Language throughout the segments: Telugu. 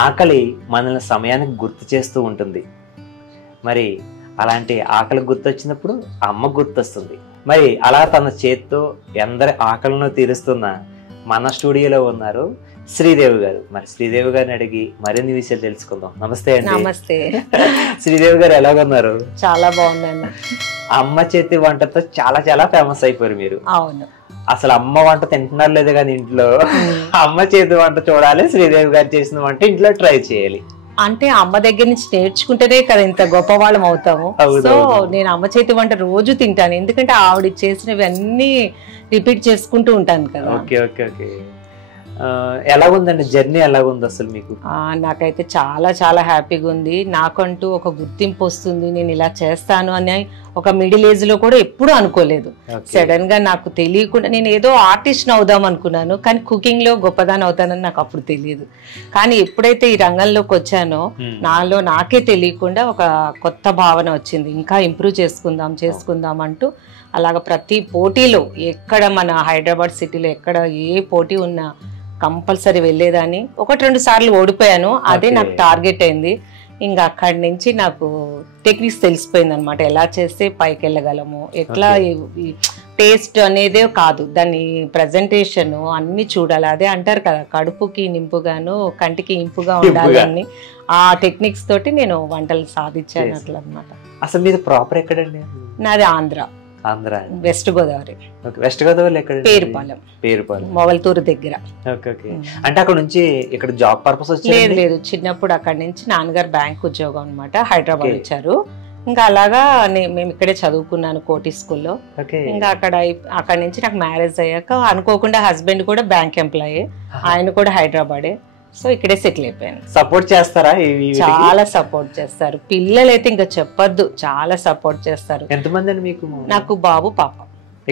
ఆకలి మనల్ని సమయానికి గుర్తు చేస్తూ ఉంటుంది. మరి అలాంటి ఆకలి గుర్తొచ్చినప్పుడు అమ్మ గుర్తొస్తుంది. మరి అలా తన చేత్తో ఎందరి ఆకలినో తీరుస్తున్న మన స్టూడియోలో ఉన్నారు శ్రీదేవి గారు. మరి శ్రీదేవి గారిని అడిగి మరిన్ని విషయాలు తెలుసుకుందాం. నమస్తే అండి. నమస్తే. శ్రీదేవి గారు ఎలాగున్నారు? చాలా బాగున్నాను. అమ్మ చేతి వంటతో చాలా చాలా ఫేమస్ అయిపోయారు మీరు. అవును. అసలు అమ్మ వంట తింటున్నారు లేదు కానీ ఇంట్లో అమ్మ చేతి వంట చూడాలి, శ్రీదేవి గారు చేసిన వంట ఇంట్లో ట్రై చేయాలి. అంటే అమ్మ దగ్గర నుంచి నేర్చుకుంటేనే కదా ఇంత గొప్ప వాళ్ళం అవుతాము. సో నేను అమ్మ చేతి వంట రోజు తింటాను, ఎందుకంటే ఆవిడ చేసినవి అన్ని రిపీట్ చేసుకుంటూ ఉంటాను కదా. Okay okay okay. ఎలాగుందండి జర్నీ? ఎలాగుంది అసలు మీకు? నాకైతే చాలా చాలా హ్యాపీగా ఉంది. నాకంటూ ఒక గుర్తింపు వస్తుంది, నేను ఇలా చేస్తాను అని ఒక మిడిల్ ఏజ్ లో కూడా ఎప్పుడూ అనుకోలేదు. సడన్ గా నాకు తెలియకుండా నేను ఏదో ఆర్టిస్ట్ అవుదాం అనుకున్నాను, కానీ కుకింగ్ లో గొప్పదాని అవుతానని నాకు అప్పుడు తెలియదు. కానీ ఎప్పుడైతే ఈ రంగంలోకి వచ్చానో నాలో నాకే తెలియకుండా ఒక కొత్త భావన వచ్చింది, ఇంకా ఇంప్రూవ్ చేసుకుందాం అంటూ. అలాగ ప్రతి పోటీలో ఎక్కడ మన హైదరాబాద్ సిటీలో ఎక్కడ ఏ పోటీ ఉన్నా కంపల్సరీ వెళ్ళేదాన్ని. 1-2 సార్లు ఓడిపోయాను, అదే నాకు టార్గెట్ అయింది. ఇంకా అక్కడి నుంచి నాకు టెక్నిక్స్ తెలిసిపోయింది అనమాట, ఎలా చేస్తే పైకి వెళ్ళగలము, ఎట్లా టేస్ట్ అనేదే కాదు, దాన్ని ప్రజెంటేషన్ అన్ని చూడాలి. అదే అంటారు కదా, కడుపుకి నింపుగాను కంటికి ఇంపుగా ఉండాలని. ఆ టెక్నిక్స్ తోటి నేను వంటలు సాధించాను అట్లా అనమాట. అసలు మీది ప్రాపర్ ఎక్కడండి? నాది ఆంధ్ర, వెస్ట్ గోదావరి. వెస్ట్ గోదావరి ఎక్కడ? పేరుపాలెం, మొగల్తూరు దగ్గర. అంటే అక్కడ నుంచి ఇక్కడ జాబ్ పర్పస్ వచ్చి? లేదు, చిన్నప్పుడు అక్కడ నుంచి నాన్నగారు బ్యాంక్ ఉద్యోగం అనమాట, హైదరాబాద్ వచ్చారు. ఇంకా అలాగా మేము ఇక్కడే చదువుకున్నాను కోటి స్కూల్లో. ఇంకా అక్కడ నుంచి నాకు మ్యారేజ్ అయ్యాక అనుకోకుండా హస్బెండ్ కూడా బ్యాంక్ ఎంప్లాయీ, ఆయన కూడా హైదరాబాదే. సో ఇక్కడే సెటిల్ అయిపోయాను. సపోర్ట్ చేస్తారా? చాలా సపోర్ట్ చేస్తారు. పిల్లలైతే ఇంకా చెప్పొద్దు, చాలా సపోర్ట్ చేస్తారు. ఎంతమంది అండి మీకు? నాకు బాబు పాప.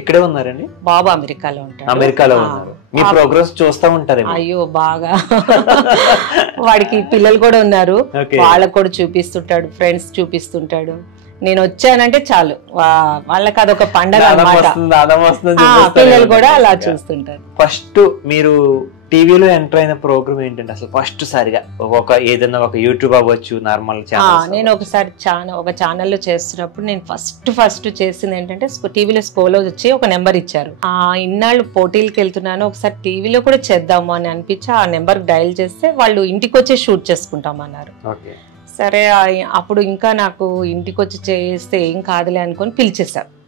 ఇక్కడే ఉన్నారండి? బాబు అమెరికాలో ఉంటాడు. అమెరికాలో ఉన్నారు. మీ ప్రోగ్రెస్ చూస్తూ ఉంటారు? అయ్యో బాగా. వాడికి పిల్లలు కూడా ఉన్నారు, వాళ్ళకు కూడా చూపిస్తుంటాడు, ఫ్రెండ్స్ చూపిస్తుంటాడు. నేను వచ్చానంటే చాలు వాళ్ళకి అదొక పండగ అన్నమాట. పిల్లలు కూడా అలా చూస్తుంటారు. ఫస్ట్ మీరు టీవీలో ఎంటర్ అయిన ప్రోగ్రామ్ ఏంటంటే అసలు ఫస్ట్ సారిగా ఏదైనా ఒక యూట్యూబ్ అవ్వచ్చు, నార్మల్ ఛానల్? నేను ఒకసారి ఒక ఛానల్లో చేస్తున్నప్పుడు నేను ఫస్ట్ చేసింది ఏంటంటే, టీవీలో స్కోలో వచ్చి ఒక నెంబర్ ఇచ్చారు. ఇన్నాళ్ళు పోటీలకు వెళ్తున్నాను, ఒకసారి టీవీలో కూడా చేద్దాము అని అనిపించి ఆ నెంబర్ డయల్ చేస్తే వాళ్ళు ఇంటికి వచ్చి షూట్ చేసుకుంటామన్నారు. సరే, అప్పుడు ఇంకా నాకు ఇంటికి వచ్చి చేస్తే ఏం కాదులే అనుకొని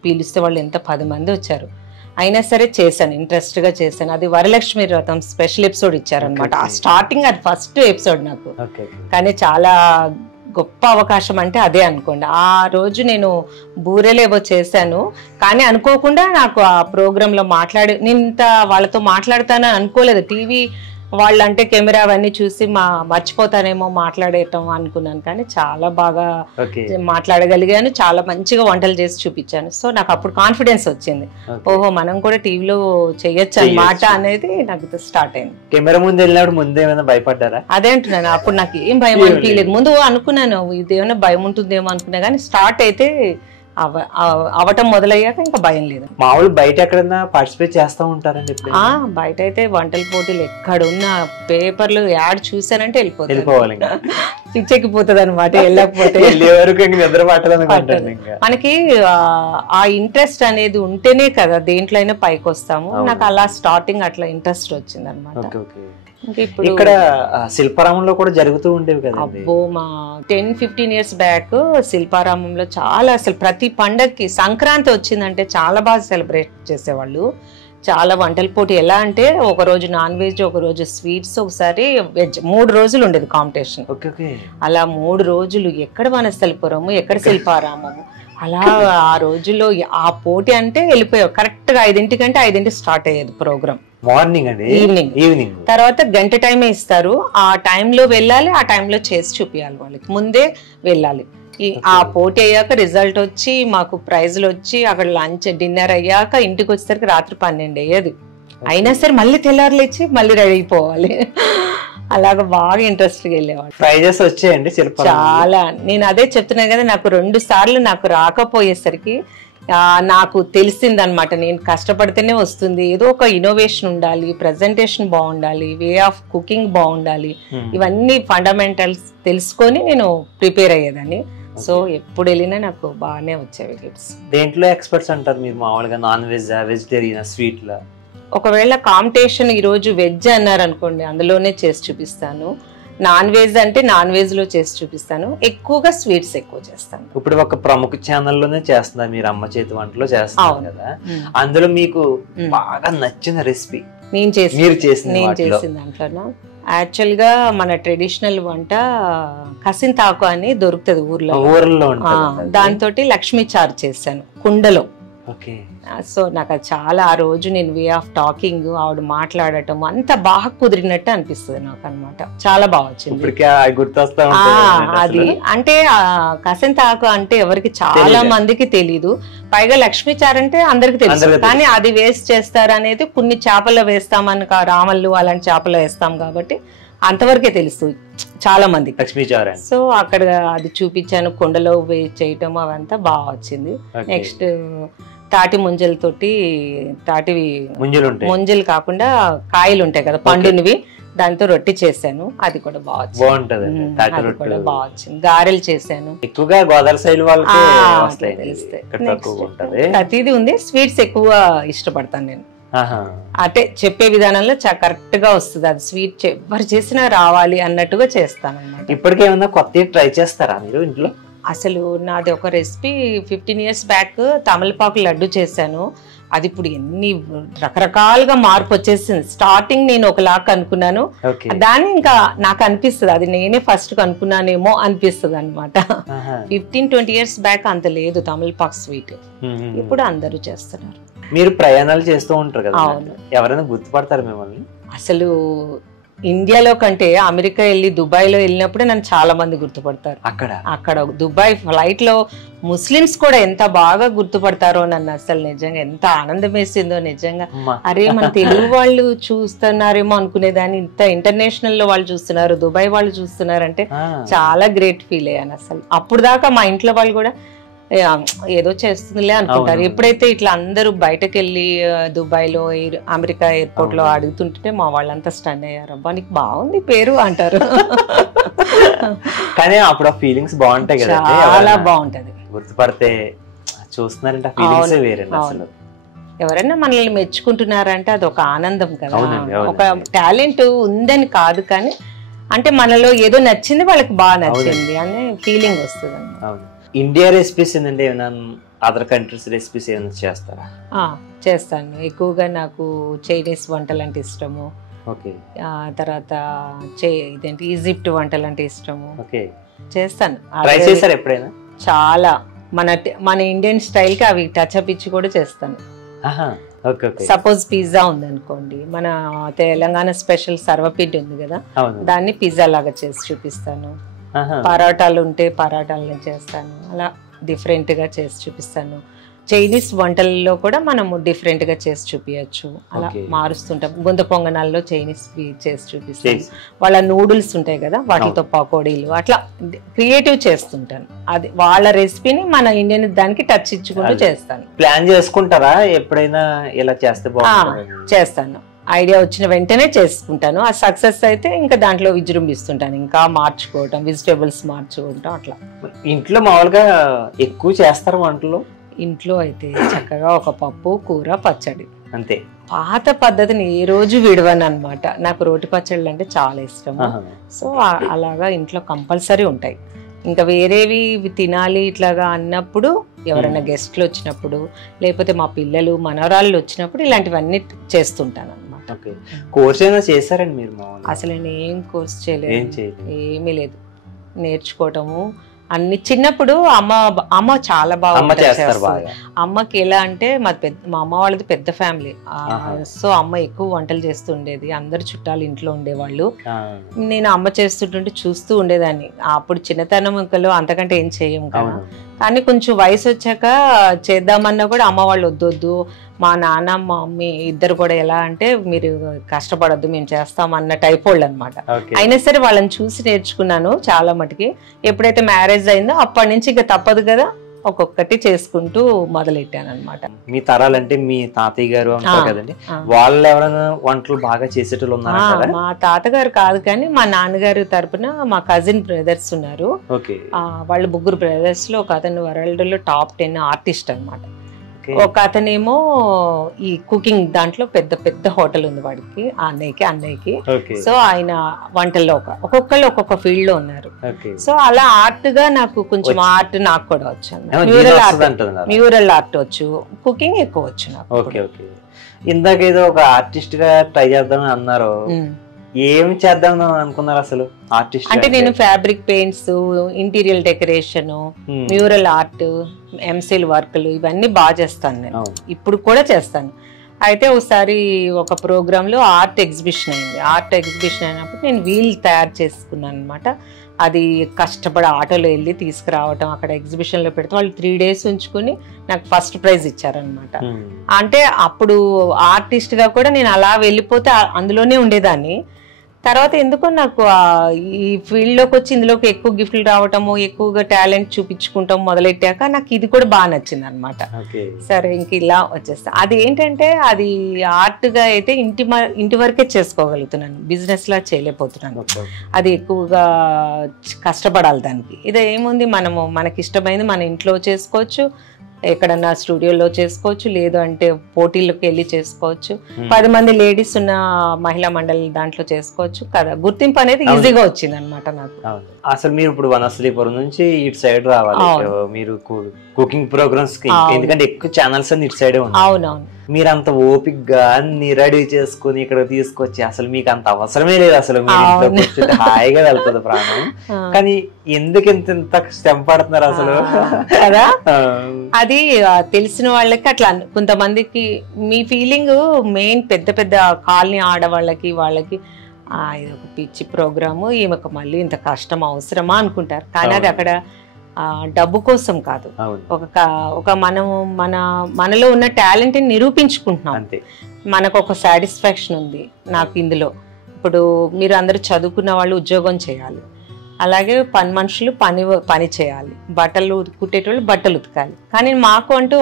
పిలిస్తే వాళ్ళు ఎంత 10 మంది వచ్చారు. అయినా సరే చేశాను, ఇంట్రెస్ట్ గా చేశాను. అది వరలక్ష్మి వ్రతం స్పెషల్ ఎపిసోడ్ ఇచ్చారనమాట. ఆ స్టార్టింగ్ అది ఫస్ట్ ఎపిసోడ్ నాకు. కానీ చాలా గొప్ప అవకాశం అంటే అదే అనుకోండి. ఆ రోజు నేను బూరెలేవో చేశాను, కానీ అనుకోకుండా నాకు ఆ ప్రోగ్రామ్ లో నేను ఇంత వాళ్ళతో మాట్లాడతానని అనుకోలేదు. టీవీ వాళ్ళు అంటే కెమెరా అవన్నీ చూసి మర్చిపోతానేమో మాట్లాడటం అనుకున్నాను, కానీ చాలా బాగా మాట్లాడగలిగాను, చాలా మంచిగా వంటలు చేసి చూపించాను. సో నాకు అప్పుడు కాన్ఫిడెన్స్ వచ్చింది, ఓహో మనం కూడా టీవీలో చెయ్యొచ్చు అన్నమాట అనేది నాకు స్టార్ట్ అయింది. కెమెరా ముందు వెళ్ళినప్పుడు ముందు ఏమైనా భయపడ్డారా? అదే అంటున్నాను, అప్పుడు నాకు ఏం భయం అనిపించలేదు. ముందు అనుకున్నాను ఇదేమైనా భయం ఉంటుందేమో అనుకున్నా, కానీ స్టార్ట్ అయితే అవటం మొదలయ్యాక ఇంకా భయం లేదు. మామూలు బయట ఎక్కడన్నా పార్టిసిపేట్ చేస్తూ ఉంటారండి? బయట అయితే వంటల పోటీలు ఎక్కడున్న పేపర్లు యాడ్ చూసానంటే వెళ్ళిపోవాలి, పిచ్చెక్కిపోతుంది అనమాట. వెళ్ళకపోతే మనకి ఆ ఇంట్రెస్ట్ అనేది ఉంటేనే కదా దేంట్లో అయినా పైకి వస్తాము. నాకు అలా స్టార్టింగ్ అట్లా ఇంట్రెస్ట్ వచ్చింది అనమాట. ఇక్కడ శిల్పారామంలో కూడా జరుగుతూ ఉండేవి కదా? అబ్బో, మా 10-15 years బ్యాక్ శిల్పారామంలో చాలా, అసలు ప్రతి పండగకి సంక్రాంతి వచ్చిందంటే చాలా బాగా సెలబ్రేట్ చేసేవాళ్ళు. చాలా వంటల పోటీ. ఎలా అంటే ఒక రోజు నాన్ వెజ్, ఒక రోజు స్వీట్స్, ఒకసారి వెజ్, 3 రోజులు ఉండేది కాంపిటీషన్. అలా 3 రోజులు ఎక్కడ వనస్థలిపురము, ఎక్కడ శిల్పారామము, అలా ఆ రోజుల్లో ఆ పోటీ అంటే వెళ్ళిపోయావు. కరెక్ట్ గా 5:00 5 స్టార్ట్ అయ్యేది ప్రోగ్రామ్. మార్నింగ్ అండి? ఈవినింగ్. తర్వాత గంట టైమే ఇస్తారు, ఆ టైంలో వెళ్ళాలి, ఆ టైంలో చేసి చూపించాలి. వాళ్ళకి ముందే వెళ్ళాలి. ఆ పోటీ అయ్యాక రిజల్ట్ వచ్చి మాకు ప్రైజ్లు వచ్చి అక్కడ లంచ్ డిన్నర్ అయ్యాక ఇంటికి వచ్చేసరికి రాత్రి 12 అయ్యేది. అయినా సరే మళ్ళీ తెల్లారు లేచి మళ్ళీ రెడీ అయిపోవాలి. అలాగా బాగా ఇంట్రెస్ట్ గా వెళ్ళేవాళ్ళు. ప్రైజెస్ వచ్చాయండి చాలా. నేను అదే చెప్తున్నాను కదా, నాకు 2 సార్లు నాకు రాకపోయేసరికి నాకు తెలిసిందనమాట, నేను కష్టపడితేనే వస్తుంది, ఏదో ఒక ఇన్నోవేషన్ ఉండాలి, ప్రజెంటేషన్ బాగుండాలి, వే ఆఫ్ కుకింగ్ బాగుండాలి, ఇవన్నీ ఫండమెంటల్స్ తెలుసుకొని నేను ప్రిపేర్ అయ్యేదాన్ని. సో ఎప్పుడు వెళ్ళినా నాకు బాగానే వచ్చేవి గిఫ్ట్స్. దేంట్లో ఎక్స్పర్ట్స్ అంటారు మీరు మామూలుగా? నాన్ వెజ్, వెజిటేరియన్, స్వీట్ లో? ఒకవేళ కాంపిటీషన్ ఈరోజు వెజ్ అన్నారు అనుకోండి, అందులోనే చేసి చూపిస్తాను. నాన్ వెజ్ అంటే నాన్ వెజ్ లో చేసి చూపిస్తాను. ఎక్కువగా స్వీట్స్ ఎక్కువ చేస్తాను. ఇప్పుడు ఒక ప్రముఖ ఛానల్లోనే చేస్తున్నారు మీరు, అమ్మ చేతి వంటలో చేస్తున్నారు కదా, అందులో మీకు బాగా నచ్చిన రెసిపీ నేను చేసిన దాంట్లో యాక్చువల్ గా మన ట్రెడిషనల్ వంట కసింతాకు అని దొరుకుతుంది ఊర్లో. దాంతో లక్ష్మీ చారు చేశాను కుండలో. సో నాకు అది చాలా, ఆ రోజు నేను వే ఆఫ్ టాకింగ్, ఆవిడ మాట్లాడటం అంత బాగా కుదిరినట్టు అనిపిస్తుంది నాకు అనమాట. చాలా బాగా వచ్చింది అది. అంటే కసింతాకు అంటే ఎవరికి చాలా మందికి తెలీదు, పైగా లక్ష్మీ చారు అంటే అందరికి తెలుసు, కానీ అది వేస్ట్ చేస్తారు అనేది కొన్ని చేపల్లో వేస్తామని, రామల్లు అలాంటి చేపల్లో వేస్తాం కాబట్టి అంతవరకే తెలుసు చాలా మందికి లక్ష్మీ చారు. సో అక్కడ అది చూపించాను, కుండలో చేయటం అవంతా బాగా వచ్చింది. నెక్స్ట్ తాటి ముంజలతోటి, తాటివి ముంజలు కాకుండా కాయలు ఉంటాయి కదా పండునివి, దాంతో రొట్టి చేశాను, అది కూడా బాగుంటది. అది కూడా బాగా వచ్చింది. గారెలు చేశాను, ఎక్కువగా గోదావరి సైడ్ వాళ్ళకి ప్రతిదీ ఉంది. స్వీట్స్ ఎక్కువ ఇష్టపడతాను నేను, అంటే చెప్పే విధానంలో కరెక్ట్ గా వస్తుంది. అది స్వీట్ ఎవరు చేసినా రావాలి అన్నట్టుగా చేస్తాను అన్నమాట. ఇప్పటికేమన్నా కొత్త ట్రై చేస్తారా మీరు ఇంట్లో? అసలు నాది ఒక రెసిపీ 15 years బ్యాక్ తమలపాకు లడ్డు చేశాను. అది ఇప్పుడు ఎన్ని రకరకాలుగా మార్పు వచ్చేసింది. స్టార్టింగ్ నేను ఒకలాగా అనుకున్నాను, దాన్ని ఇంకా నాకు అనిపిస్తుంది అది నేనే ఫస్ట్ అనుకున్నానేమో అనిపిస్తుంది అనమాట. 15-20 years బ్యాక్ అంత లేదు తమలపాకు స్వీట్, ఇప్పుడు అందరూ చేస్తున్నారు. మీరు ప్రయాణాలు చేస్తూ ఉంటారు కదా, ఎవరైనా గుర్తుపడతారు మిమ్మల్ని? అసలు ఇండియాలో కంటే అమెరికా వెళ్ళి దుబాయ్ లో వెళ్ళినప్పుడే నన్ను చాలా మంది గుర్తుపడతారు. అక్కడ దుబాయ్ ఫ్లైట్ లో ముస్లిమ్స్ కూడా ఎంత బాగా గుర్తుపడతారో నన్ను, అసలు నిజంగా ఎంత ఆనందం వేసిందో నిజంగా. అరే మన తెలుగు వాళ్ళు చూస్తున్నారేమో అనుకునేదాన్ని, ఇంత ఇంటర్నేషనల్ లో వాళ్ళు చూస్తున్నారు, దుబాయ్ వాళ్ళు చూస్తున్నారు అంటే చాలా గ్రేట్ ఫీల్ అయ్యాను. అసలు అప్పుడు దాకా మా ఇంట్లో వాళ్ళు కూడా ఏదో చేస్తుందిలే అనుకుంటారు. ఎప్పుడైతే ఇట్లా అందరూ బయటకు వెళ్ళి దుబాయ్ లో అమెరికా ఎయిర్పోర్ట్ లో అడుగుతుంటే మా వాళ్ళంతా స్టన్ అయ్యారు. అబ్బా నీకు బాగుంది పేరు అంటారు. కానీ అప్పుడు ఫీలింగ్స్ బాగుంటాయి కదా, చాలా బాగుంటది. గుర్తుపడితే చూస్తున్నారంటే ఫీలింగ్స్ వేరే. అసలు ఎవరైనా మనల్ని మెచ్చుకుంటున్నారంటే అది ఒక ఆనందం కదా. ఒక టాలెంట్ ఉందని కాదు, కానీ అంటే మనలో ఏదో నచ్చింది వాళ్ళకి బాగా నచ్చింది అనే ఫీలింగ్ వస్తుంది అన్నమాట. ఇండియా రెసిపీస్ ఏంటంటే ఏమైనా అదర్ కంట్రీస్ రెసిపీస్ ఏమైనా చేస్తారా? చేస్తాను. ఎక్కువగా నాకు చైనీస్ వంటలు అంటే ఇష్టము, తర్వాత ఇదేంటి ఈజిప్ట్ వంటలు అంటే ఇష్టము, చేస్తాను. ఎప్పుడైనా చాలా మన ఇండియన్ స్టైల్ కి అవి టచ్ అప్ ఇచ్చి కూడా చేస్తాను. సపోజ్ పిజ్జా ఉంది అనుకోండి, మన తెలంగాణ స్పెషల్ సర్వపిండి ఉంది కదా, దాన్ని పిజ్జా లాగా చేసి చూపిస్తాను. పరాటాలు ఉంటే పరాటాలను చేస్తాను, అలా డిఫరెంట్ గా చేసి చూపిస్తాను. చైనీస్ వంటల్లో కూడా మనము డిఫరెంట్ గా చేసి చూపించచ్చు, అలా మారుస్తుంటాం. గుంత పొంగనాల్లో చైనీస్ చేసి చూపిస్తాను. వాళ్ళ నూడిల్స్ ఉంటాయి కదా, వాటితో పకోడీలు, అట్లా క్రియేటివ్ చేస్తుంటాను. అది వాళ్ళ రెసిపీని మన ఇండియన్ దానికి టచ్ ఇచ్చుకుంటూ చేస్తాను. ప్లాన్ చేసుకుంటారా ఎప్పుడైనా ఇలా చేస్తే? చేస్తాను. ఐడియా వచ్చిన వెంటనే చేసుకుంటాను. ఆ సక్సెస్ అయితే ఇంకా దాంట్లో విజృంభిస్తుంటాను, ఇంకా మార్చుకోవటం, వెజిటేబుల్స్ మార్చుకోవటం అట్లా. ఇంట్లో మామూలుగా ఎక్కువ చేస్తారు వంటలు? ఇంట్లో అయితే చక్కగా ఒక పప్పు, కూర, పచ్చడి అంతే. పాత పద్ధతిని ఏ రోజు విడవను అనమాట. నాకు రోటి పచ్చళ్ళు అంటే చాలా ఇష్టం. సో అలాగా ఇంట్లో కంపల్సరీ ఉంటాయి. ఇంకా వేరేవి తినాలి ఇట్లాగా అన్నప్పుడు, ఎవరైనా గెస్ట్లు వచ్చినప్పుడు, లేకపోతే మా పిల్లలు మనవరాళ్ళు వచ్చినప్పుడు ఇలాంటివన్నీ చేస్తుంటాను అనమాట. కోర్స్ ఏమైనా చేశారండి మీరు? అసలు నేను ఏం కోర్స్ చేయలేదు, ఏమీ లేదు. నేర్చుకోవటము అన్ని. చిన్నప్పుడు అమ్మ చాలా బాగా చేస్తారు. అమ్మకి ఎలా అంటే మా అమ్మ వాళ్ళది పెద్ద ఫ్యామిలీ, సో అమ్మ ఎక్కువ వంటలు చేస్తుండేది. అందరు చుట్టాలు ఇంట్లో ఉండేవాళ్ళు. నేను అమ్మ చేస్తుంటుంటే చూస్తూ ఉండేదాన్ని. అప్పుడు చిన్నతనంలో అంతకంటే ఏం చెయ్యం కదా, కానీ కొంచెం వయసు వచ్చాక చేద్దామన్నా కూడా అమ్మ వాళ్ళు వద్దొద్దు, మా నాన్న మా మమ్మీ ఇద్దరు కూడా ఎలా అంటే మీరు కష్టపడద్దు మేము చేస్తాం అన్న టైప్ వాళ్ళు అనమాట. అయినా సరే వాళ్ళని చూసి నేర్చుకున్నాను చాలా మటుకి. ఎప్పుడైతే మ్యారేజ్ అయిందో అప్పటి నుంచి ఇంకా తప్పదు కదా, ఒక్కొక్కటి చేసుకుంటూ మొదలెట్టాను అనమాట. మీ తరాలంటే మీ తాతయ్య గారు అంటారు కదండి, వాళ్ళు ఎవరైనా వంటలు బాగా చేసేటోళ్ళు ఉన్నారా? మా తాతగారు కాదు కానీ మా నాన్నగారు తరపున మా కజిన్ బ్రదర్స్ ఉన్నారు. వాళ్ళు 3 బ్రదర్స్ లో ఒక అతను వరల్డ్ లో టాప్ 10 ఆర్టిస్ట్ అనమాట. ఒక అతనేమో ఈ కుకింగ్ దాంట్లో పెద్ద పెద్ద హోటల్ ఉంది వాడికి, అన్నయ్యకి. సో ఆయన వంటల్లో ఒక్కొక్కళ్ళు ఒక్కొక్క ఫీల్డ్ లో ఉన్నారు. సో అలా ఆర్ట్ గా నాకు కొంచెం ఆర్ట్ నాకు కూడా వచ్చు, మ్యూరల్ ఆర్ట్ వచ్చు, కుకింగ్ ఎక్కువ వచ్చు నాకు. ఇందాక ఏదో ఒక ఆర్టిస్ట్ గా ట్రై చేద్దామని అన్నారు, ఏం చేద్దాం అనుకున్నారు అసలు? ఆర్టిస్ట్ అంటే నేను fabric paints, interior decoration, mural art, M-seal వర్క్లు ఇవన్నీ బాగా చేస్తాను నేను, ఇప్పుడు కూడా చేస్తాను. అయితే ఒకసారి ఒక ప్రోగ్రామ్ లో ఆర్ట్ ఎగ్జిబిషన్ అయింది. ఆర్ట్ ఎగ్జిబిషన్ అయినప్పుడు నేను వీల్ తయారు చేసుకున్నాను అనమాట. అది కష్టపడి ఆటోలో వెళ్ళి తీసుకురావటం, అక్కడ ఎగ్జిబిషన్ లో పెడితే వాళ్ళు 3 days ఉంచుకుని నాకు ఫస్ట్ ప్రైజ్ ఇచ్చారనమాట. అంటే అప్పుడు ఆర్టిస్ట్ గా కూడా నేను అలా వెళ్ళిపోతే అందులోనే ఉండేదాన్ని. తర్వాత ఎందుకో నాకు ఈ ఫీల్డ్ లోకి వచ్చి ఇందులోకి ఎక్కువ గిఫ్ట్లు రావటము, ఎక్కువగా టాలెంట్ చూపించుకుంటాం మొదలెట్టాక నాకు ఇది కూడా బాగా నచ్చింది అనమాట. సరే ఇంక ఇలా వచ్చేస్తా. అది ఏంటంటే అది ఆర్ట్ గా అయితే ఇంటి వరకే చేసుకోగలుగుతున్నాను, బిజినెస్ లా చేయలేకపోతున్నాను. అది ఎక్కువగా కష్టపడాలి దానికి. ఇది ఏముంది, మనకి ఇష్టమైంది మన ఇంట్లో చేసుకోవచ్చు, ఎక్కడన్నా స్టూడియోలో చేసుకోవచ్చు, లేదు అంటే పోటీలకు వెళ్ళి చేసుకోవచ్చు. 10 మంది లేడీస్ ఉన్న మహిళా మండలి దాంట్లో చేసుకోవచ్చు కదా. గుర్తింపు అనేది ఈజీగా వచ్చింది అనమాట నాకు. అసలు మీరు ఇప్పుడు వనస్థలీపురం నుంచి ఇటు సైడ్ రావాలి మీరు కుకింగ్ ప్రోగ్రామ్స్ కి, ఎందుకంటే ఎక్కువ ఛానల్స్ అన్ని ఇటు సైడే ఉన్నాయి. అవునవును. మీరు అంత ఓపిక్గా అన్ని రెడీ చేసుకుని ఇక్కడ తీసుకొచ్చి, అసలు మీకు అంత అవసరమే లేదు, అసలు హాయిగా వెళ్తుంది ప్రాణం. కానీ ఎందుకు ఇంత శ్రమ పడుతున్నారు అసలు కదా? అది తెలిసిన వాళ్ళకి అట్లా, కొంతమందికి మీ ఫీలింగ్ మెయిన్ పెద్ద పెద్ద కాలనీ ఆడవాళ్ళకి వాళ్ళకి ఇది ఒక పిచ్చి ప్రోగ్రాము, ఈమెకు మళ్ళీ ఇంత కష్టం అవసరమా అనుకుంటారు. కానీ అది అక్కడ డబ్బు కోసం కాదు, ఒక మనలో ఉన్న టాలెంట్ ని నిరూపించుకుంటున్నాం. మనకు ఒక సాటిస్ఫాక్షన్ ఉంది నాకు ఇందులో. ఇప్పుడు మీరు అందరూ చదువుకున్న వాళ్ళు ఉద్యోగం చేయాలి, అలాగే మనుషులు పని చేయాలి, బట్టలు కుట్టేటోళ్ళు బట్టలు ఉతకాలి. కానీ మాకు అంటూ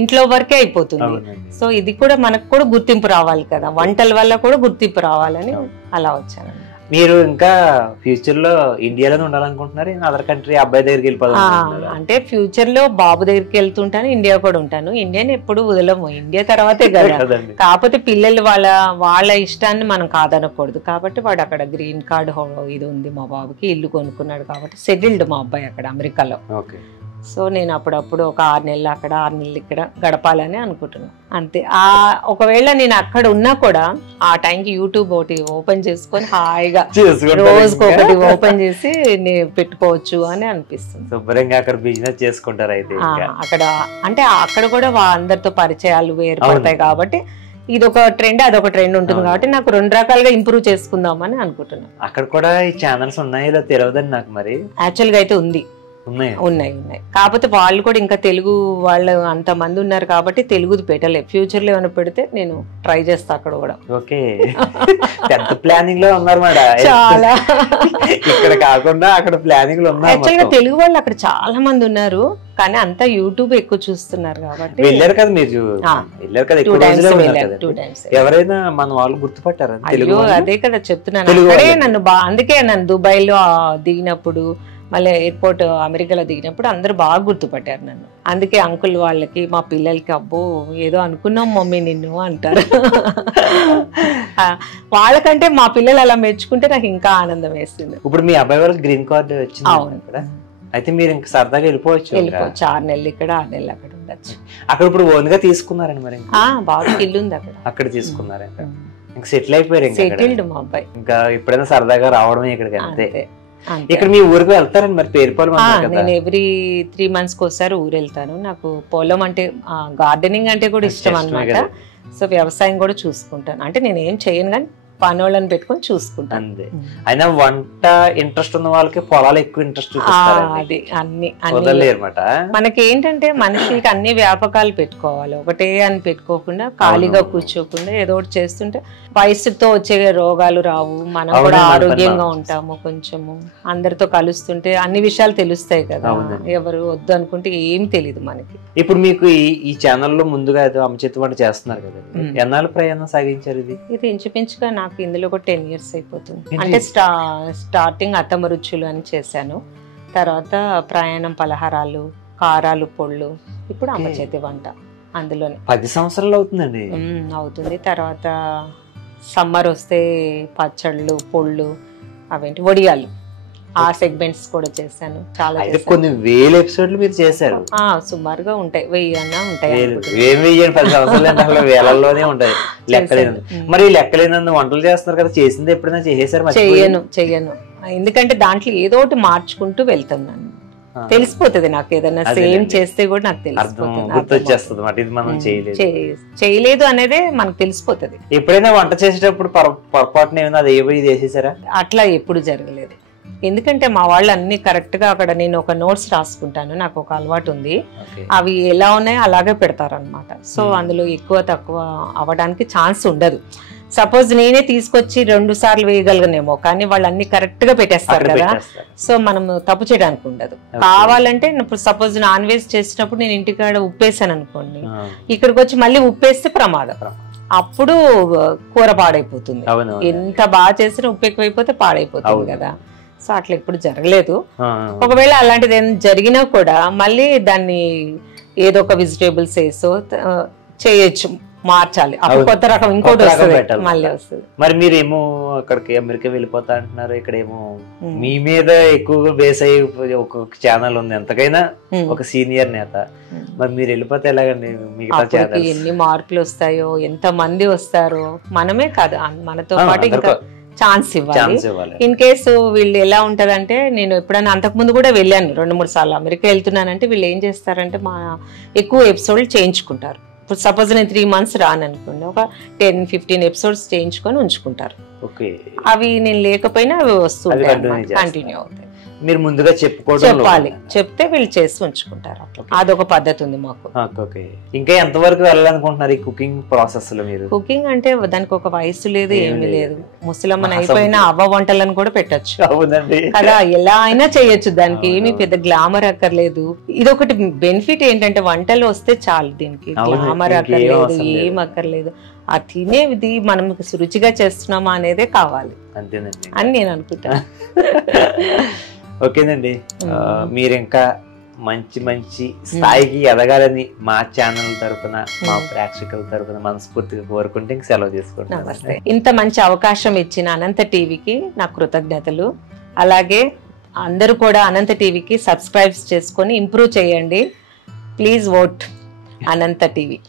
ఇంట్లో వరకే అయిపోతుంది. సో ఇది కూడా మనకు కూడా గుర్తింపు రావాలి కదా, వంటల వల్ల కూడా గుర్తింపు రావాలని అలా వచ్చాను. మీరు ఇంకా ఫ్యూచర్ లో ఇండియాలోనే ఉండాలనుకుంటున్నారు, అదర్ కంట్రీ అబ్బాయి దగ్గరికి వెళ్ళిపోవాలి? అంటే ఫ్యూచర్ లో బాబు దగ్గరికి వెళ్తుంటాను, ఇండియా కూడా ఉంటాను. ఇండియాని ఎప్పుడు వదలము, ఇండియా తర్వాతే కదా. కాకపోతే పిల్లలు వాళ్ళ ఇష్టాన్ని మనం కాదనకూడదు. కాబట్టి వాడు అక్కడ గ్రీన్ కార్డ్ ఇది ఉంది మా బాబుకి, ఇల్లు కొనుక్కున్నాడు కాబట్టి సెటిల్డ్ మా అబ్బాయి అక్కడ అమెరికాలో. సో నేను అప్పుడప్పుడు ఒక 6 నెలలు అక్కడ 6 నెలలు ఇక్కడ గడపాలని అనుకుంటున్నాను అంతే. ఒకవేళ నేను అక్కడ ఉన్నా కూడా ఆ టైంకి యూట్యూబ్ ఒకటి ఓపెన్ చేసుకొని హాయిగా రోజుకి ఒకటి ఓపెన్ చేసి పెట్టుకోవచ్చు అని అనిపిస్తుంది. శుభ్రంగా అక్కడ బిజినెస్ చేసుకుంటారు అయితే. అక్కడ అంటే అక్కడ కూడా అందరితో పరిచయాలు ఏర్పడతాయి కాబట్టి ఇది ఒక ట్రెండ్, అదొక ట్రెండ్ ఉంటుంది కాబట్టి నాకు 2 రకాలుగా ఇంప్రూవ్ చేసుకుందామని అనుకుంటున్నాను. అక్కడ కూడా ఈ ఛానల్స్ ఉన్నాయో తెలియదని నాకు. మరి యాక్చువల్ గా అయితే ఉంది, ఉన్నాయి. కాకపోతే వాళ్ళు కూడా ఇంకా తెలుగు వాళ్ళు అంత మంది ఉన్నారు కాబట్టి తెలుగుది పెట్టలేదు. ఫ్యూచర్ లో ఏమైనా పెడితే నేను ట్రై చేస్తా అక్కడ కూడా. ఓకే, పెద్ద ప్లానింగ్ లో ఉన్నారు మేడం. చాలా ఇక్కడ కాకుండా అక్కడ ప్లానింగ్ లో ఉన్నారు. యాక్చువల్ గా తెలుగు వాళ్ళు అక్కడ చాలా మంది ఉన్నారు, కానీ అంతా యూట్యూబ్ ఎక్కువ చూస్తున్నారు కాబట్టి. వెళ్ళారు కదా మీరు? వెళ్ళారు కదా, 2 times. ఎవరైనా మన వాళ్ళు గుర్తుపట్టారా? అదే కదా చెప్తున్నాను. అక్కడే అందుకే నన్ను దుబాయ్ లో దిగినప్పుడు, మళ్ళీ ఎయిర్పోర్ట్ అమెరికాలో దిగినప్పుడు అందరూ బాగా గుర్తుపట్టారు నన్ను. అందుకే అంకుల్ వాళ్ళకి మా పిల్లలకి అబ్బో ఏదో అనుకున్నాం మమ్మీ నిన్ను అంటారు. వాళ్ళకంటే మా పిల్లలు అలా మెచ్చుకుంటే నాకు ఇంకా ఆనందం వేస్తుంది. ఇప్పుడు మీ అబ్బాయి వాళ్ళకి గ్రీన్ కార్డ్ వచ్చింది. అవును, అయితే మీరు ఇంకా సరదాగా వెళ్ళిపోవచ్చు. 6 నెలలు ఇక్కడ 6 నెలలు అక్కడ ఉండొచ్చు. అక్కడ ఇప్పుడు ఓన్ గా తీసుకున్నారండి మరి? బాగా ఇల్లు ఉంది అక్కడ తీసుకున్నారంట, ఇంకా సెటిల్ అయిపోయారు. సెటిల్డ్ మా అబ్బాయి. ఇంకా ఎప్పుడైనా సరదాగా రావడమే ఇక్కడికి అంతే. ఇక్కడ మీ ఊరికి వెళ్తారండి మరి? పేరుపాలెం. నేను ఎవ్రీ 3 months ఒకసారి ఊరు వెళ్తాను. నాకు పొలం అంటే గార్డెనింగ్ అంటే కూడా ఇష్టం అన్నమాట. సో వ్యవసాయం కూడా చూసుకుంటాను. అంటే నేను ఏం చేయను కానీ పనోళ్ళని పెట్టుకొని చూసుకుంటాను. అంతే. అయినా వంట ఇంట్రెస్ట్ ఉన్న వాళ్ళకి పొలాలు ఎక్కువ ఇంట్రెస్ట్ చూపిస్తారు. అది అన్ని అనమాట. మనకి ఏంటంటే మనుషులకి అన్ని వ్యాపకాలు పెట్టుకోవాలి, ఒకటే అని పెట్టుకోకుండా ఖాళీగా కూర్చోకుండా ఏదో ఒకటి చేస్తుంటే వయసుతో వచ్చే రోగాలు రావు, మనం కూడా ఆరోగ్యంగా ఉంటాము. కొంచెము అందరితో కలుస్తుంటే అన్ని విషయాలు తెలుస్తాయి కదా. ఎవరు వద్దు అనుకుంటే ఏం తెలియదు మనకి. ఇప్పుడు మీకు ఈ ఛానల్లో ముందుగా అమ్మ చేతి వంట చేస్తున్నారు కదా, ఎన్నాళ్ళు ప్రయాణం సాగించారు? ఇది ఇంచుమించుగా నాకు ఇందులో ఒక 10 years అయిపోతుంది. అంటే స్టార్టింగ్ అత్తమ్మ రుచులు అని చేశాను, తర్వాత ప్రయాణం పలహారాలు, కారాలు, పొళ్ళు, ఇప్పుడు అమ్మ చేతి వంట. అందులోనే 10 సంవత్సరాలు అవుతుందండి. అవుతుంది. తర్వాత సమ్మర్ వస్తే పచ్చళ్ళు, పొళ్ళు, అవేంటి వడియాలు, ఆ సెగ్మెంట్స్ కూడా చేశాను. చాలా కొన్ని వేల ఎపిసోడ్లు మీరు చేశారు. సుమారుగా ఉంటాయి, 1000 అన్నా ఉంటాయి. 10 సంవత్సరాలు వేలల్లోనే ఉంటాయి, లెక్కలేను. మరి లెక్కలేనందు వంటలు చేస్తున్నారు కదా, చేసింది ఎప్పుడైనా చేసేసారు? చెయ్యను, ఎందుకంటే దాంట్లో ఏదో ఒకటి మార్చుకుంటూ వెళ్తున్నాను. తెలిసిపోతుంది నాకు, ఏదైనా సేమ్ చేస్తే కూడా నాకు తెలిసిపోతుంది. చేయలేదు అనేదే మనకు తెలిసిపోతుంది. ఎప్పుడైనా వంట చేసేటప్పుడు పొరపాటున ఏమైనా అది ఇది వేసేసారా? అట్లా ఎప్పుడు జరగలేదు, ఎందుకంటే మా వాళ్ళు అన్ని కరెక్ట్ గా అక్కడ నేను ఒక నోట్స్ రాసుకుంటాను, నాకు ఒక అలవాటు ఉంది. అవి ఎలా ఉన్నాయో అలాగే పెడతారనమాట. సో అందులో ఎక్కువ తక్కువ అవ్వడానికి ఛాన్స్ ఉండదు. సపోజ్ నేనే తీసుకొచ్చి 2 సార్లు వేయగలగనేమో, కానీ వాళ్ళు అన్ని కరెక్ట్ గా పెట్టేస్తారు కదా, సో మనం తప్పు చేయడానికి ఉండదు. కావాలంటే ఇప్పుడు సపోజ్ నాన్ వెజ్ చేసినప్పుడు నేను ఇంటికాడ ఉప్పేసాను అనుకోండి, ఇక్కడికి వచ్చి మళ్ళీ ఉప్పేస్తే ప్రమాదం, అప్పుడు కూర పాడైపోతుంది. ఎంత బాగా చేసినా ఉప్పు ఎక్కువైపోతే పాడైపోతుంది కదా. సో అట్లా ఎప్పుడు జరగలేదు. ఒకవేళ అలాంటిది ఏమైనా జరిగినా కూడా మళ్ళీ దాన్ని ఏదో ఒక వెజిటేబుల్స్ వేసో చేయొచ్చు, మార్చాలి, అప్పుడు కొత్త రకం ఇంకోటి వస్తుంది, మళ్ళీ వస్తుంది. మరి మీరేమో అక్కడికి అమెరికా వెళ్ళిపోతా అంటున్నారు, ఇక్కడేమో మీ మీద ఎక్కువగా బేస్ అయ్యి ఒక్కొక్క ఛానల్ ఉంది, ఎంతకైనా ఒక సీనియర్ నేత. మరి మీరు వెళ్ళిపోతే ఎలాగండి? మిగతా ఎన్ని మార్పులు వస్తాయో, ఎంత మంది వస్తారో, మనమే కాదు మనతో పాటు ఇంకా ఛాన్స్ ఇవ్వాలి. ఇన్ కేసు వీళ్ళు ఎలా ఉంటదంటే, నేను ఎప్పుడైనా అంతకు ముందు కూడా వెళ్ళాను 2-3 సార్లు అమెరికా వెళ్తున్నానంటే, వీళ్ళు ఏం చేస్తారంటే ఎక్కువ ఎపిసోడ్లు చేయించుకుంటారు. ఇప్పుడు సపోజ్ నేను 3 months రాను అనుకోండి, ఒక 10-15 ఎపిసోడ్స్ చేయించుకొని ఉంచుకుంటారు. అవి నేను లేకపోయినా అవి వస్తుంటాయి, కంటిన్యూ అవుతాయి. మీరు ముందుగా చెప్పాలి, చెప్తే వీళ్ళు చేసి ఉంచుకుంటారు. అదొక పద్ధతి ఉంది మాకు. ఇంకా ఎంతవరకు వెళ్ళాలనుకుంటున్నారు ఈ కుకింగ్ ప్రాసెస్ లో? మీరు కుకింగ్ అంటే దానికి ఒక వయసు లేదు, ఏమీ లేదు. ముసలమ్మని అయిపోయినా అవ్వ వంటలను కూడా పెట్టచ్చు కదా, ఎలా అయినా చేయొచ్చు, దానికి ఏమి పెద్ద గ్లామర్ అక్కర్లేదు. ఇదొకటి బెనిఫిట్ ఏంటంటే వంటలు వస్తే చాలు, దీనికి గ్లామర్ అక్కర్లేదు, ఏం అక్కర్లేదు. ఆ తినేది మనం రుచిగా చేస్తున్నామా అనేదే కావాలి అని నేను అనుకుంటాను. ఓకేనండి, మీరు ఇంకా మంచి మంచి స్థాయికి ఎదగాలని మా ఛానల్ తరఫున, మా ప్రేక్షకుల తరఫున మనస్ఫూర్తిగా కోరుకుంటే సెలవు తీసుకుంటాను. నమస్తే. ఇంత మంచి అవకాశం ఇచ్చిన అనంత టీవీకి నా కృతజ్ఞతలు. అలాగే అందరూ కూడా అనంత టీవీకి సబ్స్క్రైబ్ చేసుకొని ఇంప్రూవ్ చేయండి. Please vote Anantha TV.